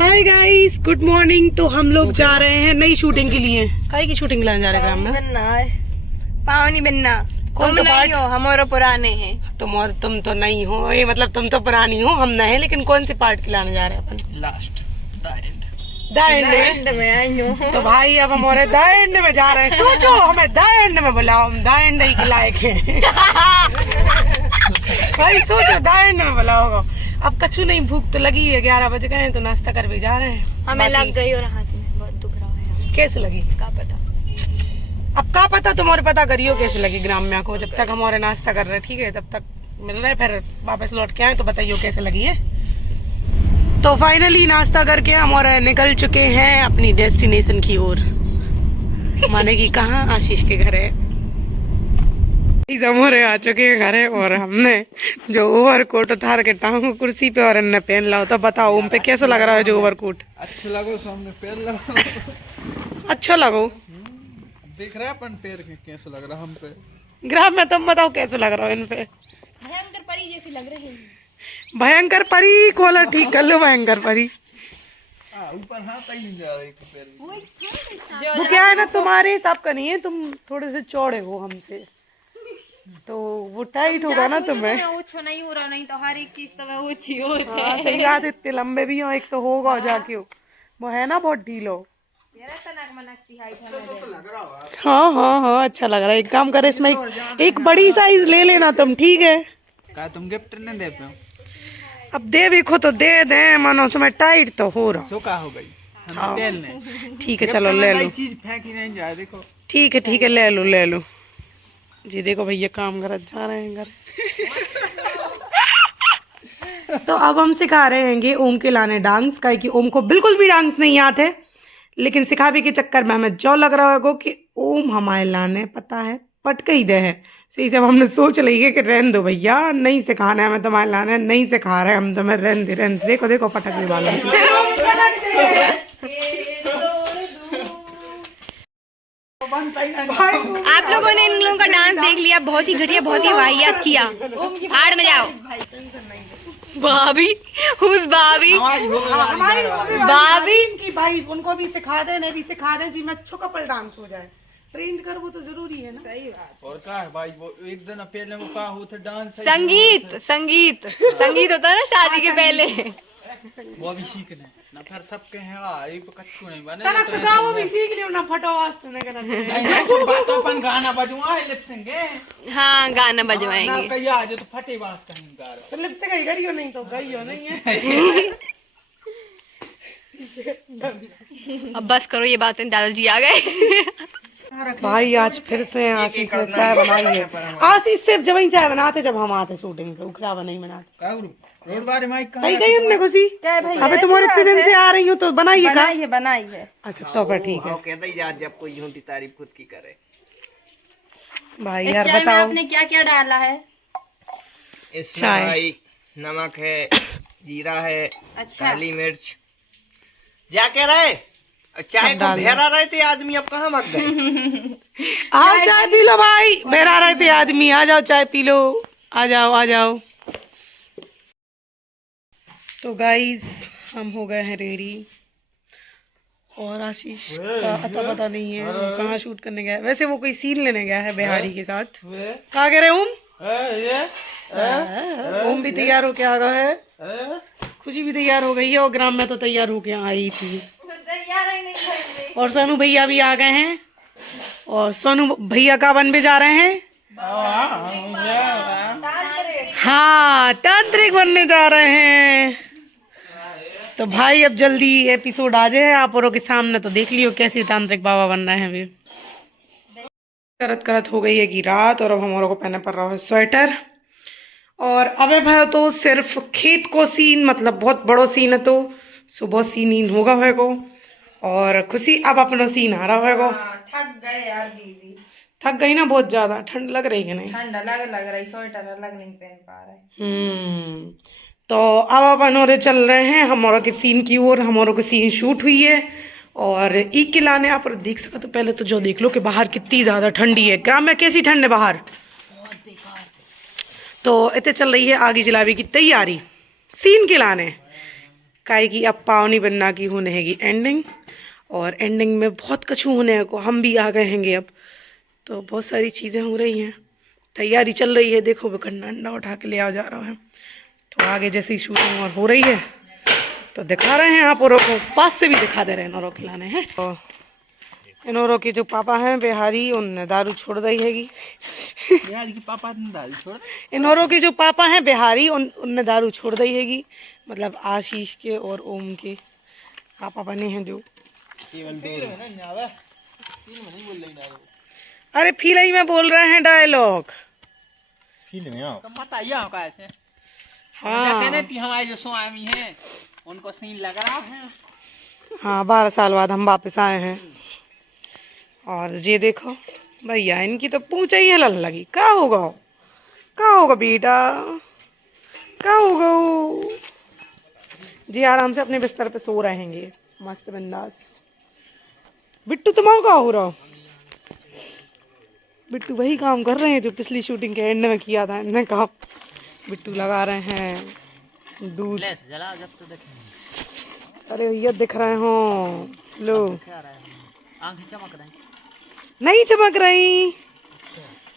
Hi guys, good morning. तो हम लोग जा रहे हैं नई शूटिंग के लिए। काहे की शूटिंग लाने जा रहे हैं ग्राम में? पावनी बनना। कौन सा पार्ट? हमारे पुराने हैं। तुम तो नहीं हो, ये मतलब तुम तो पुरानी हो, हम नए हैं। लेकिन कौन से पार्ट के लाने जा रहे हैं अपन? लास्ट द एंड में आई हूँ। तो भाई अब हमारे द एंड में जा रहे हैं। सोचो, हमें द एंड में बुलाओ, हम द एंड ही के लायक हैं। भाई सोचो, द एंड में बुलाओ। अब कछु नहीं, भूख तो लगी है, 11 बज गए हैं, तो नाश्ता कर भी जा रहे हैं। हमें लग गई और हाथ में बहुत दुख रहा है। कैसे लगी? क्या पता। अब का पता, तुम्हारे पता करियो कैसे लगी ग्राम्या को। जब तक हमारे नाश्ता कर रहे, ठीक है, तब तक मिल रहे, फिर वापस लौट के आए तो बताइयो कैसे लगी है। तो फाइनली नाश्ता करके हमारे निकल चुके हैं अपनी डेस्टिनेशन की ओर। माने कि कहाँ? आशीष के घर है। हमारे आ चुके हैं घर है, और हमने जो ओवर कोट उतार के टांगू कुर्सी पे और अन्य पहन लाओ। तो बताओ ओम पे कैसा लग रहा है जो ओवर कोट? अच्छा लगो, सामने पैर लगा। अच्छा लगो, देख रहा है अपन पैर के कैसे लग रहा हम पे। ग्राम में तुम बताओ कैसे लग रहा है इन पे? भयंकर परी जैसी लग रही है। भयंकर परी कोला ठीक कर लो, भयंकर परी। ऊपर हाथ ही नहीं जा रहा एक पैर। वो क्या है ना, तुम्हारे हिसाब का नहीं है, तुम थोड़े से चौड़े हो हमसे, तो वो टाइट होगा ना तुम्हें। ऊंचा नहीं हो रहा, नहीं तो हर एक चीज तो मैं ऊंची होती हाँ, सही बात। इतने लंबे भी हो, एक तो होगा जाके वो है ना बहुत ढीलो। हाँ हाँ हाँ, अच्छा लग रहा है। एक काम करे, इसमें एक बड़ी साइज ले लेना तुम, ठीक है? क्या तुम गिफ्ट नहीं दे पे? अब दे भी खो तो दे दे, मानो तुम्हें टाइट तो हो रहा। सोका हो गई हाँ। पहनने। ठीक है, चलो ले लो। चीज फेंकी नहीं जाए, देखो। ठीक है, ले लो ले लो जी। देखो भैया काम कर जा रहे हैं घर। तो अब हम सिखा रहे हैं ओम के लाने डांस का, कि ओम को बिल्कुल भी डांस नहीं आते, लेकिन सिखावे के चक्कर में हमें जो लग रहा है कि ओम हमारे लाने पता है पटके ही दे है। सही से हमने सोच ली है कि रहने दो भैया, नहीं सिखाना है हमें तुम्हारे लाने, नहीं सिखा रहे हम तुम्हें, रहने दे। देखो देखो पटकने वाला। आप लोगों ने इन लोगों का डांस देख लिया, बहुत ही घटिया, बहुत ही वाहियात किया। हाड़ में जाओ। भाभी, हुज भाभी, भाभी की भाई, उनको भी सिखा दें, भी सिखा दें जी, मैं अच्छो कपल डांस हो जाए। ट्रेंड कर, वो तो जरूरी है ना। सही बात। और क्या है भाई, वो एक दिन पहले वो का होता डांस, संगीत होता है ना शादी के पहले। वो अभी सीखना है ना, फिर सबके हैं एक कच्चू नहीं बने। तनक से गाओ भी सीख लियो ना, फटो आवाज सुने के ना। नहीं बात अपन गाना बजवा है, लिप सिंग है। हाँ, गाना बजवाएंगे। ना कहिया आज तो फटे बास कहीं गा रहा। तो लिप से गई करियो, नहीं तो गईयो नहीं है। अब बस करो ये बातें, दादाजी आ गए। भाई आज फिर से आशीष ने चाय बनाई है। आशीष से जब ही चाय बनाते जब हम आते शूटिंग पे, उखड़ा नहीं बनाते। रोड बारे माइक सही कही हमने खुशी। अबे तुम्हारे इतने दिन से आ रही हूँ तो बनाइए का? बनाई है। अच्छा तो फिर ठीक है। कहता यार, जब कोई झूठी तारीफ खुद की करे। भाई यार बताओ, आपने क्या क्या डाला है? इसमें चाय, भाई नमक है, जीरा है, अच्छा। काली मिर्च। क्या कह रहे? चाय को भेरा रहे थे आदमी, अब कहाँ मत गए? आओ चाय पी लो भाई, बेरा रहे थे आदमी, आ जाओ चाय पी लो, आ जाओ आ जाओ। तो गाइस हम हो गए हैं रेडी, और आशीष का अता पता नहीं है वो कहाँ शूट करने गया है। वैसे वो कोई सीन लेने गया है बिहारी के साथ। कहाँ कह रहे ओम? ओम भी तैयार होके आ गया है, खुशी भी तैयार हो गई है, और ग्राम में तो तैयार होके आई थी। और सोनू भैया भी आ गए हैं, और सोनू भैया का बन भी जा रहे हैं। हाँ, तांत्रिक बनने जा रहे हैं। तो भाई अब जल्दी एपिसोड आ जाए आप औरों के सामने, तो देख लियो कैसे तांत्रिक बाबा बन रहे हैं। अभी करत करत हो गई है कि रात, और अब हमारों को पहनना पड़ रहा है स्वेटर। और अबे भाई तो सिर्फ खेत को सीन, मतलब बहुत बड़ो सीन है, तो सुबह सीन होगा भाई को। और खुशी अब अपना सीन आ रहा है। थक गए यार दीदी, थक गई ना बहुत ज्यादा? ठंड लग रही है नहीं? ठंडा लग रही, स्वेटर अलग नहीं पहन पा रहे। तो अब अपन और चल रहे हैं हमारों के सीन की ओर। हमारों के सीन शूट हुई है, और ईद के लाने आप देख सका। तो पहले तो जो देख लो कि बाहर कितनी ज्यादा ठंडी है। ग्राम में कैसी ठंड है बाहर? बहुत बेकार। तो इतने चल रही है आगे जलावी की तैयारी सीन के लाने। काहे की अब पावनी बनना की होने हैगी एंडिंग, और एंडिंग में बहुत कछु होने को हम भी आ गए हैंगे अब। तो बहुत सारी चीज़ें हो रही हैं, तैयारी चल रही है। देखो विकन्ना अंडा उठा के ले आ जा रहा है। तो आगे जैसी शूटिंग और हो रही है तो दिखा रहे हैं आप औरों को, पास से भी दिखा दे रहे हैं। नौरों खिलाने हैं तो इनोरों के जो पापा हैं बिहारी, उनने दारू छोड़ दी हैगी। बिहारी के पापा ने दारू छोड़ इनोरों के जो पापा हैं बिहारी, उनने दारू छोड़ दी हैगी। मतलब आशीष के और ओम के पापा बने हैं जो। अरे फील में बोल रहे हैं डायलॉग। फील में आओ मत आइए हम कैसे। हाँ कहने कि हमारे जो स्वामी हैं उनको सीन लग रहा है। हाँ 12 साल बाद हम वापस आए हैं। और ये देखो भैया, इनकी तो पूंछ ही हिलन लगी। क्या होगा, क्या होगा बेटा, क्या होगा। जी आराम से अपने बिस्तर पे सो रहेंगे, मस्त बिंदास। बिट्टू तुम्हारा क्या हो रहा। बिट्टू वही काम कर रहे हैं जो पिछली शूटिंग के एंड में किया था इनने काम। बिट्टू लगा रहे हैं दूध। अरे भैया दिख रहे हो लो, आंखें चमक रही नहीं चमक रही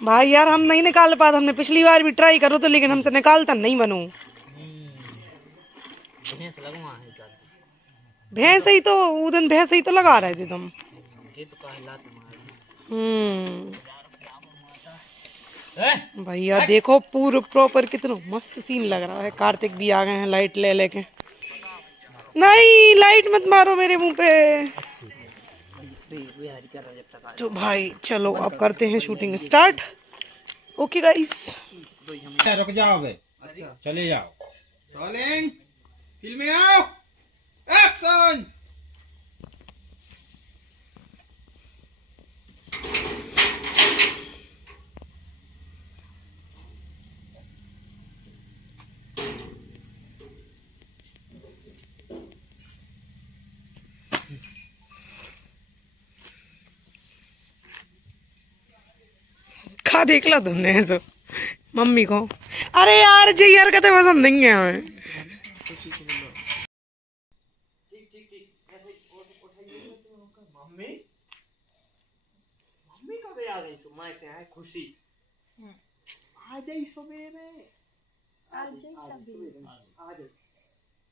भाई यार। हम नहीं निकाल पाते, हमने पिछली बार भी ट्राई करो तो, लेकिन हमसे निकालता नहीं बनू। भैंस ही तो उधन भैंस ही तो लगा रहे थे तुम। भैया देखो पूरा प्रॉपर कितना मस्त सीन लग रहा है। कार्तिक भी आ गए हैं लाइट ले लेके। नहीं लाइट मत मारो मेरे मुंह पे। तो भाई चलो अब करते हैं शूटिंग स्टार्ट। ओके गाइस रुक जाओ बे। अच्छा चले जाओ। रोलिंग फिल्म में आओ, एक्शन। खा देख ला तुमने ऐसा मम्मी को। अरे यार जी यार कहते पसंद नहीं है हमें। मम्मी मम्मी कब आ गई सुमाई से है खुशी। आ जाई सवेरे, आ जाई सवेरे, आ जाई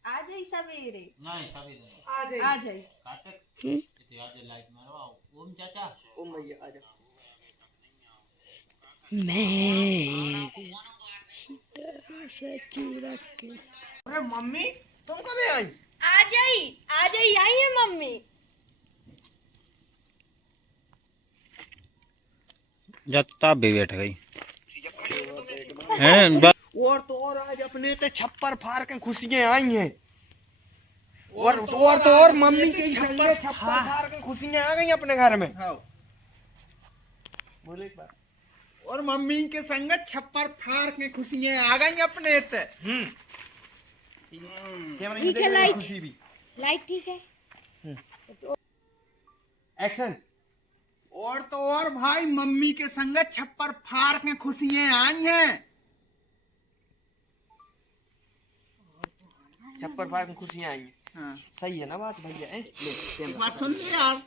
आ जाई सवेरे, नहीं सवेरे आ जाइए। आ जाई। कार्तिक इसे आज लाइट मारवाओ। ओम चाचा, ओम भैया आ जाओ। अरे मम्मी तुम कब आई। आ जाई आई है मम्मी। जत्ता भी बैठ गई हैं। और तो और आज अपने ते छप्पर फाड़ के खुशियां आई हैं। और मम्मी के छप्पर फाड़ के खुशियां आ गई अपने घर में। बोले एक बार। और मम्मी के संगत छप्पर फाड़ के खुशियां आ गई अपने ते। ठीक है लाइट ठीक है। एक्शन। और तो और भाई मम्मी के संगत छप्पर फाड़ के खुशियां आई हैं। छप्पर फाड़ के खुशियां आई हैं। हाँ। सही है ना बात भैया। एक बात सुन ले यार,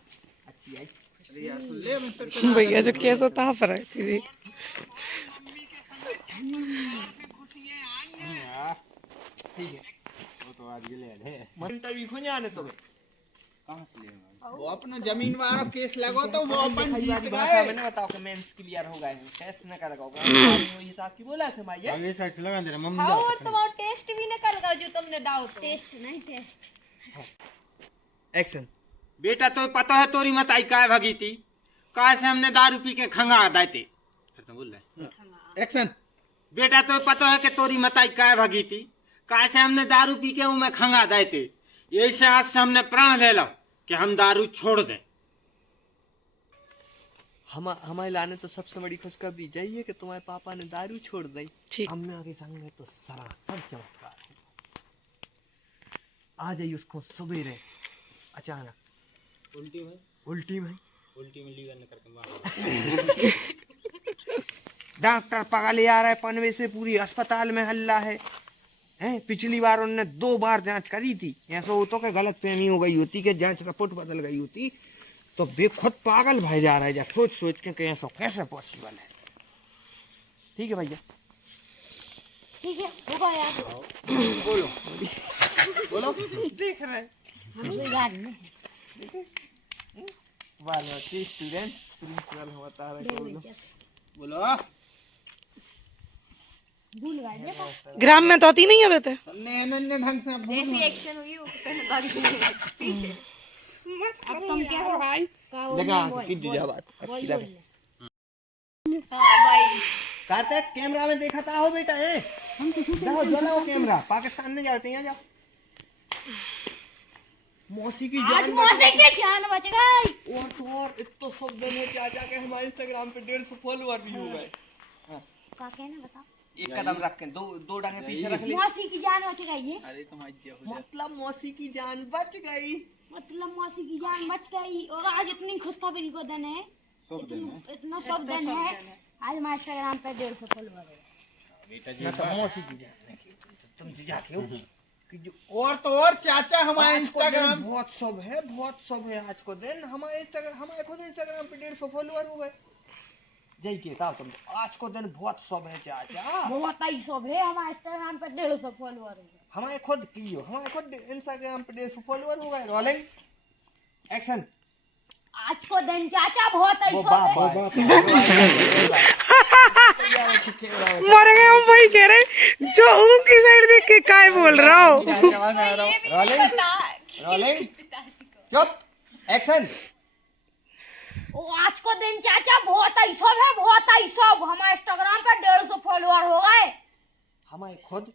अच्छी आई। अरे यार सुन ले भैया जो कैसा था पर आई थी। ठीक है वो तो आज ले ले मन तभी खो जाने तो कहां से ले वो अपना जमीन वाला केस लगो तो वो अपन जीत गए। मैंने बताओ कि मेंस क्लियर हो गए, टेस्ट न कर होगा ये हिसाब की बोला थे भाई। ये साइड से लगा दे रहा मम्मी जाओ। और तुम्हारा टेस्ट भी न करेगा जो तुमने दाओ तो। टेस्ट नहीं टेस्ट। एक्शन। बेटा तो पता है तोरी मत आई काय भगी थी, काय से हमने दारू पी के खंगा देते। फिर तो बोल रहे एक्शन। बेटा तो पता है कि तोरी मत आई काय भगी थी, काय से हमने दारू पी के मैं खंगा देते। यही से आज से हमने प्रण ले लो कि हम दारू छोड़ दें। हमारे लाने तो सबसे बड़ी खुशखबरी यही है कि तुम्हारे पापा ने दारू छोड़ दी। हमने आगे संग में तो सरासर चमत्कार है। आ जाइए उसको सवेरे अचानक उल्टी में लीवर न करके डॉक्टर पगा ले आ रहा है पनवे से, पूरी अस्पताल में हल्ला है। हैं पिछली बार उन्होंने 2 बार जांच करी थी, ऐसा होता कि गलत फहमी हो गई होती कि जांच रिपोर्ट बदल गई होती, तो वे खुद पागल भाई जा रहा है जा सोच सोच के कि ऐसा कैसे पॉसिबल है। ठीक है भैया, ठीक है होगा यार। बोलो बोलो देख रहे हैं हमसे याद नहीं वाला स्टूडेंट प्रिंसिपल होता है। बोलो बोलो भूल गए ग्राम में तो आती नहीं है बेटे। नन्हे ढंग से जैसी एक्शन हुई वो पहले बात अब तुम क्या हो भाई लगा कि जा बात अच्छी लगे। हां भाई कहते कैमरा में देखा था हो बेटा ए जाओ जलाओ कैमरा, पाकिस्तान में जाते हैं जाओ। मौसी की आज जान मौसी की जान बच गई। और इतना सब दिन है चाचा के हमारे इंस्टाग्राम पे 150 फॉलोअर भी हो गए। क्या कहना बताओ। एक कदम रख के दो डांगे पीछे रख ले। मौसी की जान बच गई है। अरे तुम्हारी मतलब मौसी की जान बच गई, मतलब मौसी की जान बच गई। और आज इतनी खुशखबरी को दिन है, इतना सब दिन है। आज हमारे इंस्टाग्राम पे 150 फॉलोअर है। मतलब मौसी की जान नहीं की तो तुम जाके हो कि जो और तो और चाचा हमारे इंस्टाग्राम बहुत सब है आज को दिन हमारे इंस्टाग्राम हमारे खुद इंस्टाग्राम पे 150 फॉलोअर हो गए। जय के बताओ तुम आज को दिन बहुत सब है चाचा, बहुत ही सब है। हमारे इंस्टाग्राम पे 150 फॉलोअर है। हमारे खुद की हो हमारे खुद इंस्टाग्राम पे 150 फॉलोअर हो गए। Rolling action. आज को दिन चाचा बहुत ही वो सब बाप है। मर गए हम, वही कह रहे जो उनकी साइड देख के काय बोल रहा हो। रोलिंग चुप एक्शन। ओ आज को दिन चाचा बहुत ही सब है, बहुत ही सब। हमारे इंस्टाग्राम पे 150 फॉलोअर हो गए। हमारे खुद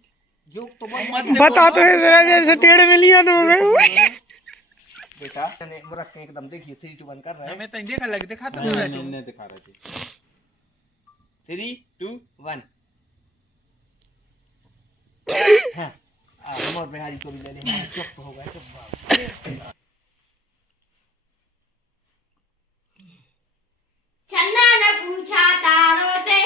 जो तो बता तो जरा जैसे 1.5 मिलियन हो गए। बेटा मैंने रख के एकदम देखिए 3 2 1 कर रहा है। हमें तो देखा लग दिखा तो मैंने दिखा रहे थे 3 2 1। हां हम और बिहारी को भी ले लेंगे। चुप हो गए चुप। चन्ना ने पूछा तारों से,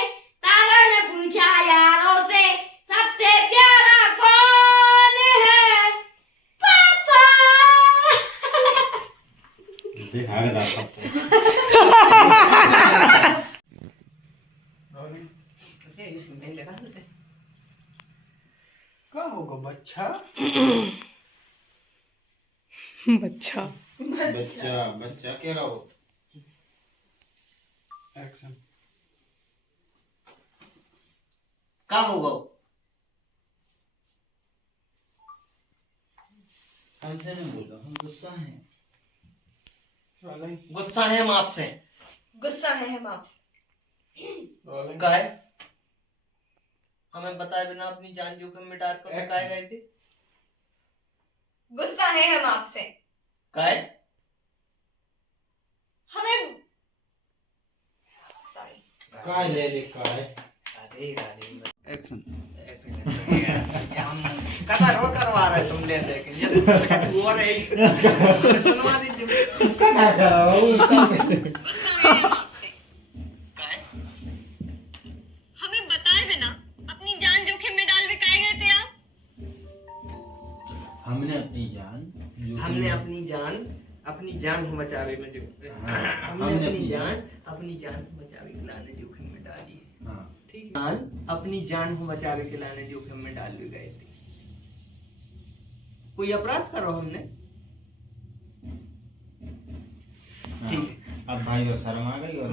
तारों ने पूछा यारों से, सबसे प्यारा कौन है? पापा। क्या होगा बच्चा बच्चा बच्चा बच्चा क्या रहो एक्शन। क्या होगा हमसे नहीं बोलो, हम गुस्सा हैं। गुस्सा है हम आपसे। गुस्सा है हम आपसे। क्या है हमें बताए बिना अपनी जान जोखिम में डाल कर बताए गए थे। गुस्सा है हम आपसे। क्या है हमें काय ले ले काय अरे एक्शन हम कतर हो करवा रहे तुम ले दे के ये वो रही सुनवा दीजिए। क्या करो हमें बताए बिना अपनी जान जोखिम में डाल बिकाए गए थे आप। हमने अपनी जान अपनी जान को बचावे में जो हमने अपनी जान को बचावे के लाने जोखिम में डाली है। हाँ ठीक है अपनी जान को बचावे के लाने जोखिम में डाल भी गए थे। कोई अपराध करो हमने। ठीक है अब भाई और शर्म आ गई और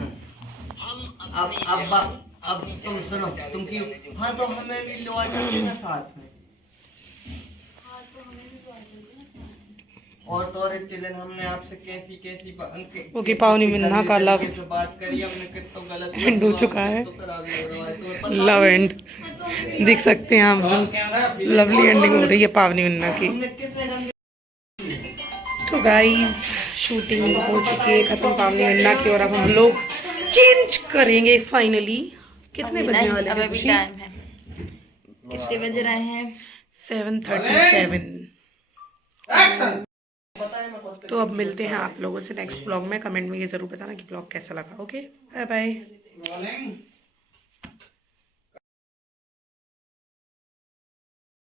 अब तुम सुनो तुम क्यों। हाँ तो हमें भी लो आ जाते ना साथ में। और तो और चलन हमने आपसे कैसी ओके पावनी मिन्ना का लव कैसे बात करी हमने कितना गलत एंड हो चुका है। लव एंड देख सकते हैं आप लोग, लवली एंडिंग हो रही है पावनी मिन्ना की। हमने कितने गंदे तो गाइस शूटिंग हो चुकी है खत्म पावनी मिन्ना की और अब हम लोग चेंज करेंगे फाइनली। कितने बजने वाले हैं खुशी? टाइम है कितने बज रहे हैं? 7:37। एक्शन। तो अब मिलते हैं आप लोगों से नेक्स्ट ब्लॉग में। कमेंट में ये जरूर बताना कि ब्लॉग कैसा लगा। Okay bye bye.